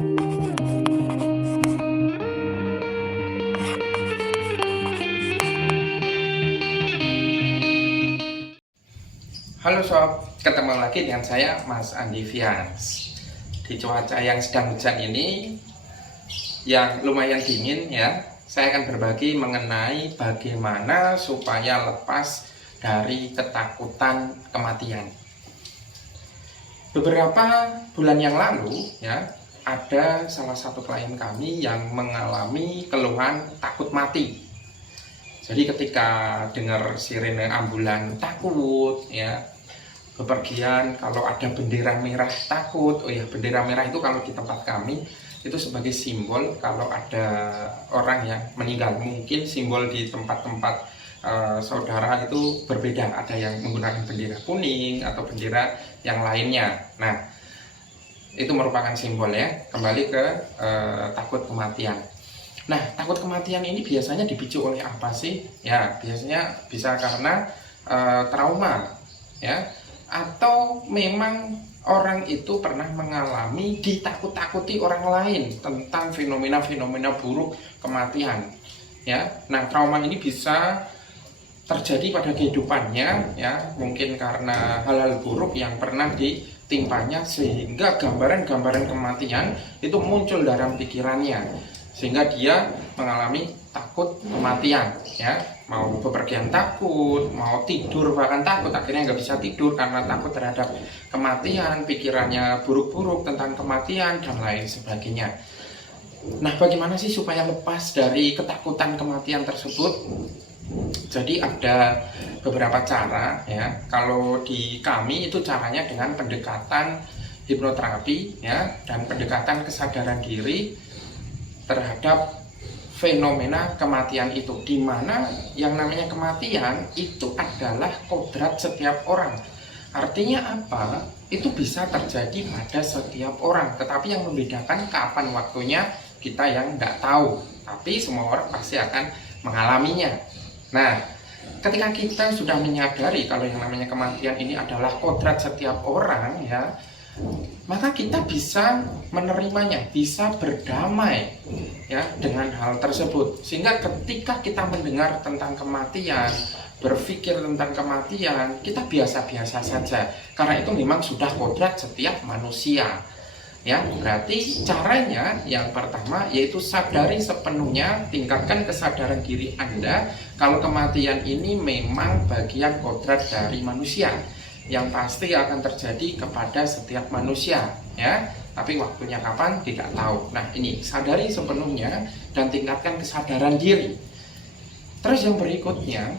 Halo sob, ketemu lagi dengan saya Mas Andi Fians. Di cuaca yang sedang hujan ini, yang lumayan dingin ya, saya akan berbagi mengenai bagaimana supaya lepas dari ketakutan kematian. Beberapa bulan yang lalu ya, ada salah satu klien kami yang mengalami keluhan takut mati. Jadi ketika dengar sirene ambulan takut ya, bepergian kalau ada bendera merah takut. Oh ya, bendera merah itu kalau di tempat kami itu sebagai simbol kalau ada orang yang meninggal. Mungkin simbol di tempat-tempat saudara itu berbeda, ada yang menggunakan bendera kuning atau bendera yang lainnya. Nah, itu merupakan simbol ya. Kembali ke takut kematian. Nah, takut kematian ini biasanya dipicu oleh apa sih? Ya, biasanya bisa karena trauma, ya, atau memang orang itu pernah mengalami ditakut-takuti orang lain tentang fenomena-fenomena buruk kematian, ya. Nah, trauma ini bisa terjadi pada kehidupannya, ya, mungkin karena hal-hal buruk yang pernah ditimpanya sehingga gambaran-gambaran kematian itu muncul dalam pikirannya. Sehingga dia mengalami takut kematian, ya, mau bepergian takut, mau tidur bahkan takut, akhirnya nggak bisa tidur karena takut terhadap kematian, pikirannya buruk-buruk tentang kematian dan lain sebagainya. Nah, bagaimana sih supaya lepas dari ketakutan kematian tersebut? Jadi ada beberapa cara ya. Kalau di kami itu caranya dengan pendekatan hipnoterapi ya, dan pendekatan kesadaran diri terhadap fenomena kematian itu, di mana yang namanya kematian itu adalah kodrat setiap orang. Artinya apa? Itu bisa terjadi pada setiap orang, tetapi yang membedakan kapan waktunya kita yang nggak tahu, tapi semua orang pasti akan mengalaminya. Nah, ketika kita sudah menyadari kalau yang namanya kematian ini adalah kodrat setiap orang ya, maka kita bisa menerimanya, bisa berdamai ya dengan hal tersebut. Sehingga ketika kita mendengar tentang kematian, berpikir tentang kematian, kita biasa-biasa saja, karena itu memang sudah kodrat setiap manusia. Ya, berarti caranya yang pertama yaitu sadari sepenuhnya, tingkatkan kesadaran diri Anda kalau kematian ini memang bagian kodrat dari manusia yang pasti akan terjadi kepada setiap manusia ya, tapi waktunya kapan tidak tahu. Nah, ini sadari sepenuhnya dan tingkatkan kesadaran diri. Terus yang berikutnya,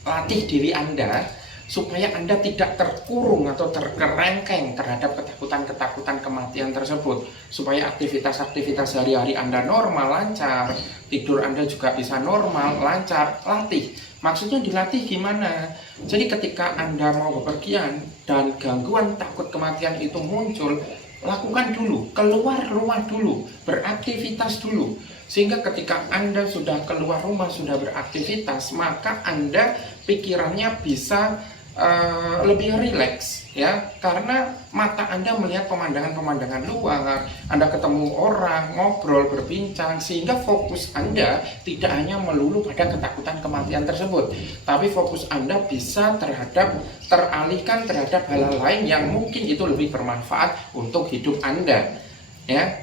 latih diri Anda supaya Anda tidak terkurung atau terkerengkeng terhadap ketakutan-ketakutan kematian tersebut, supaya aktivitas-aktivitas sehari-hari Anda normal, lancar, tidur Anda juga bisa normal, lancar. Latih. Maksudnya dilatih gimana? Jadi ketika Anda mau bepergian dan gangguan takut kematian itu muncul, lakukan dulu, keluar rumah dulu, beraktivitas dulu. Sehingga ketika Anda sudah keluar rumah, sudah beraktivitas, maka Anda pikirannya bisa lebih rileks ya, karena mata Anda melihat pemandangan-pemandangan luar, Anda ketemu orang, ngobrol, berbincang, sehingga fokus Anda tidak hanya melulu pada ketakutan kematian tersebut, tapi fokus Anda bisa teralihkan terhadap hal-hal lain yang mungkin itu lebih bermanfaat untuk hidup Anda ya.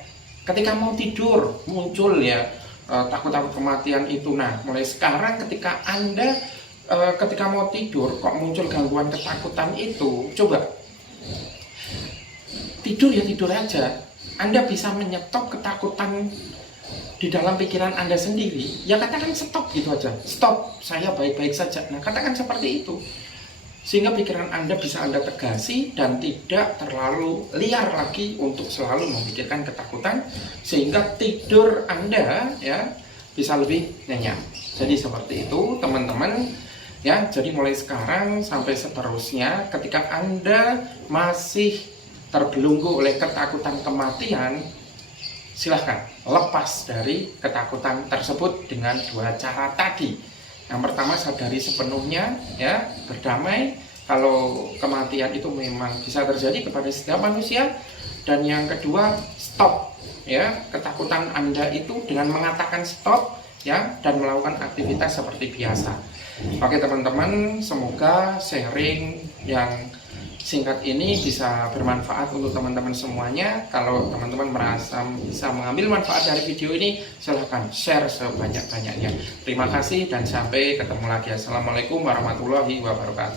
Ketika mau tidur muncul ya takut-takut kematian itu. Nah, mulai sekarang ketika Anda ketika mau tidur kok muncul gangguan ketakutan itu, coba tidur ya tidur aja. Anda bisa menyetop ketakutan di dalam pikiran Anda sendiri, ya katakan stop gitu aja, stop, saya baik-baik saja. Nah, katakan seperti itu, sehingga pikiran Anda bisa Anda tegasi dan tidak terlalu liar lagi untuk selalu memikirkan ketakutan, sehingga tidur Anda ya bisa lebih nyenyak. Jadi seperti itu teman-teman ya. Jadi mulai sekarang sampai seterusnya, ketika Anda masih terbelenggu oleh ketakutan kematian, silahkan lepas dari ketakutan tersebut dengan dua cara tadi. Yang pertama, sadari sepenuhnya ya, berdamai kalau kematian itu memang bisa terjadi kepada setiap manusia. Dan yang kedua, stop ya ketakutan Anda itu dengan mengatakan stop ya dan melakukan aktivitas seperti biasa. Oke teman-teman, semoga sharing yang singkat ini bisa bermanfaat untuk teman-teman semuanya. Kalau teman-teman merasa bisa mengambil manfaat dari video ini, silahkan share sebanyak-banyaknya. Terima kasih dan sampai ketemu lagi. Assalamualaikum warahmatullahi wabarakatuh.